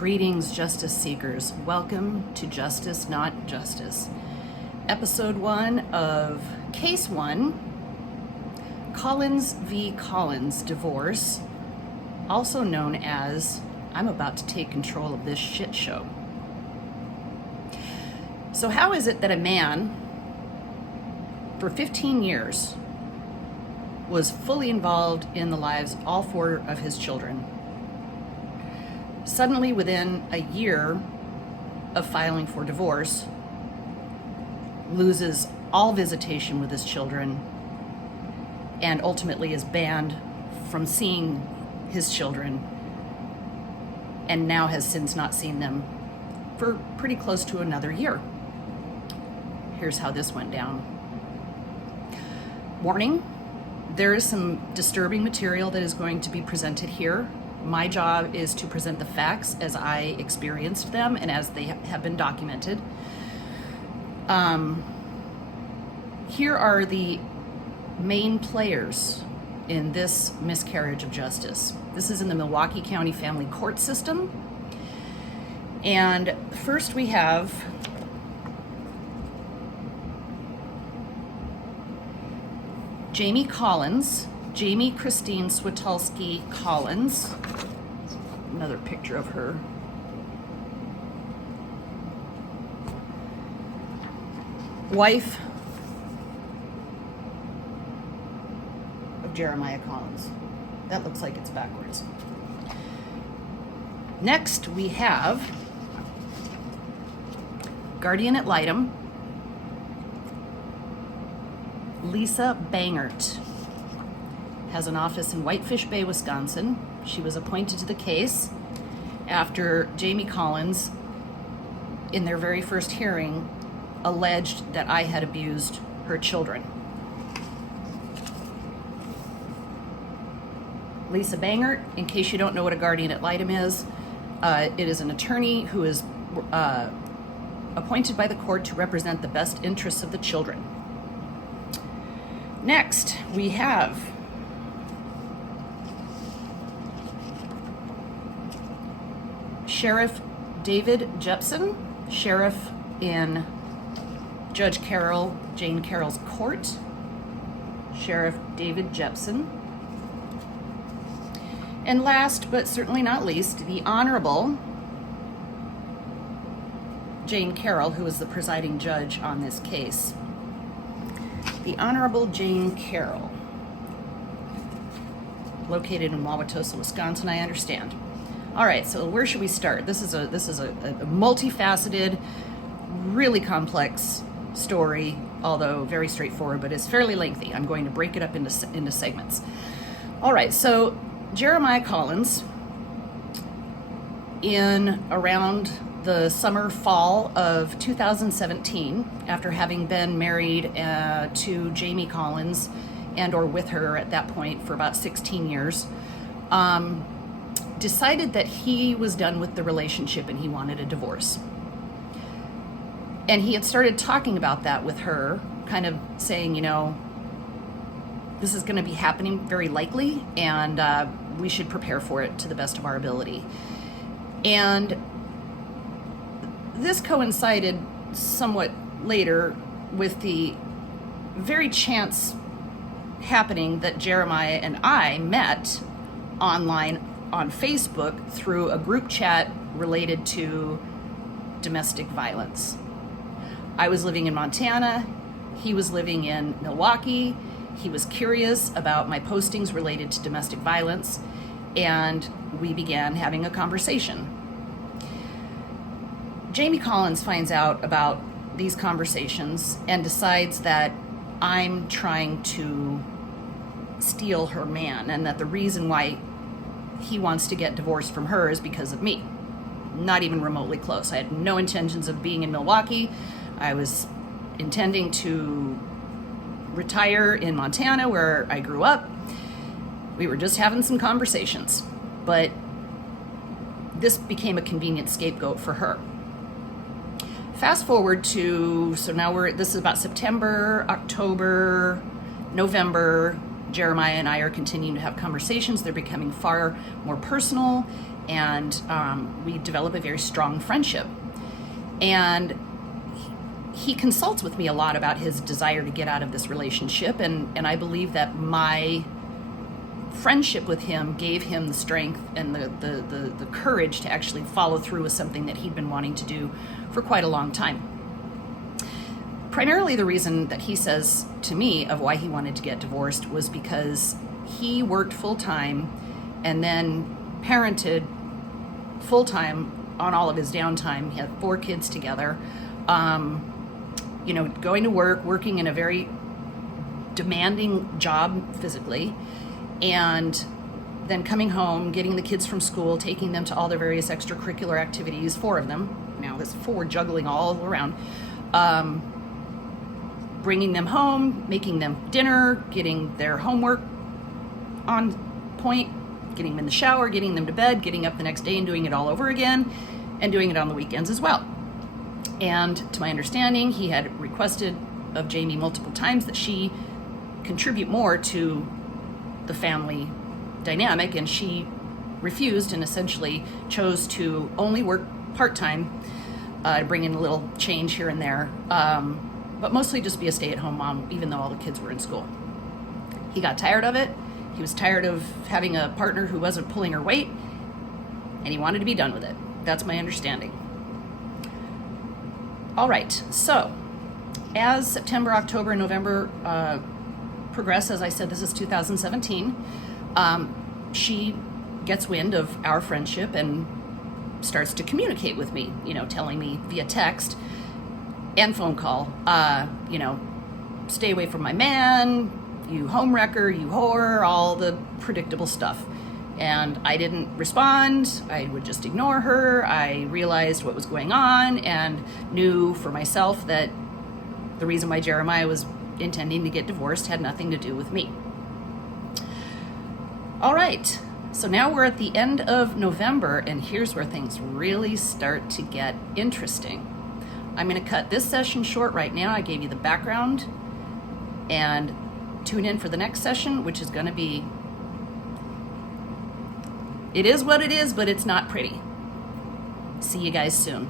Greetings, justice seekers. Welcome to Justice Not Justice. Episode 1 of Case 1, Collins v. Collins divorce, also known as I'm about to take control of this shit show. So how is it that a man for 15 years was fully involved in the lives of all 4 of his children, suddenly within a year of filing for divorce, loses all visitation with his children and ultimately is banned from seeing his children, and now has since not seen them for pretty close to another year? Here's how this went down. Warning, there is some disturbing material that is going to be presented here. My job is to present the facts as I experienced them and as they have been documented. Here are the main players in this miscarriage of justice. This is in the Milwaukee County Family Court System. And first we have Jamie Collins, Jamie Christine Switulski Collins. Another picture of her. Wife of Jeremiah Collins. That looks like it's backwards. Next we have guardian ad litem, Lisa Bangert. Has an office in Whitefish Bay, Wisconsin. She was appointed to the case after Jamie Collins, in their very first hearing, alleged that I had abused her children. Lisa Bangert, in case you don't know what a guardian ad litem is, it is an attorney who is appointed by the court to represent the best interests of the children. Next, we have Sheriff David Jepson, sheriff in Jane Carroll's court. Sheriff David Jepson. And last but certainly not least, the Honorable Jane Carroll, who is the presiding judge on this case. The Honorable Jane Carroll, located in Wauwatosa, Wisconsin, I understand. All right, so where should we start? This is a multifaceted, really complex story, although very straightforward, but it's fairly lengthy. I'm going to break it up into segments. All right, so Jeremiah Collins, in around the fall of 2017, after having been married to Jamie Collins and or with her at that point for about 16 years, decided that he was done with the relationship and he wanted a divorce. And he had started talking about that with her, kind of saying, this is going to be happening very likely, and we should prepare for it to the best of our ability. And this coincided somewhat later with the very chance happening that Jeremiah and I met online on Facebook through a group chat related to domestic violence. I was living in Montana, he was living in Milwaukee. He was curious about my postings related to domestic violence, and we began having a conversation. Jamie Collins finds out about these conversations and decides that I'm trying to steal her man, and that the reason why he wants to get divorced from her is because of me. Not even remotely close. I had no intentions of being in Milwaukee. I was intending to retire in Montana, where I grew up. We were just having some conversations, but this became a convenient scapegoat for her. Fast forward to, so now this is about September, October, November, Jeremiah and I are continuing to have conversations. They're becoming far more personal, and we develop a very strong friendship. And he consults with me a lot about his desire to get out of this relationship, and I believe that my friendship with him gave him the strength and the courage to actually follow through with something that he'd been wanting to do for quite a long time. Primarily the reason that he says to me of why he wanted to get divorced was because he worked full-time and then parented full-time on all of his downtime. He had 4 kids together, going to work, working in a very demanding job physically, and then coming home, getting the kids from school, taking them to all their various extracurricular activities, 4 of them. Now there's 4 juggling all around. Bringing them home, making them dinner, getting their homework on point, getting them in the shower, getting them to bed, getting up the next day and doing it all over again, and doing it on the weekends as well. And to my understanding, he had requested of Jamie multiple times that she contribute more to the family dynamic, and she refused and essentially chose to only work part-time to bring in a little change here and there, but mostly just be a stay-at-home mom, even though all the kids were in school. He got tired of it. He was tired of having a partner who wasn't pulling her weight, and he wanted to be done with it. That's my understanding. All right, so as September, October, and November progress, as I said, this is 2017, she gets wind of our friendship and starts to communicate with me, telling me via text and phone call, stay away from my man, you homewrecker, you whore, all the predictable stuff. And I didn't respond. I would just ignore her. I realized what was going on and knew for myself that the reason why Jeremiah was intending to get divorced had nothing to do with me. All right, so now we're at the end of November, and here's where things really start to get interesting. I'm going to cut this session short right now. I gave you the background, and tune in for the next session, which is going to be, it is what it is, but it's not pretty. See you guys soon.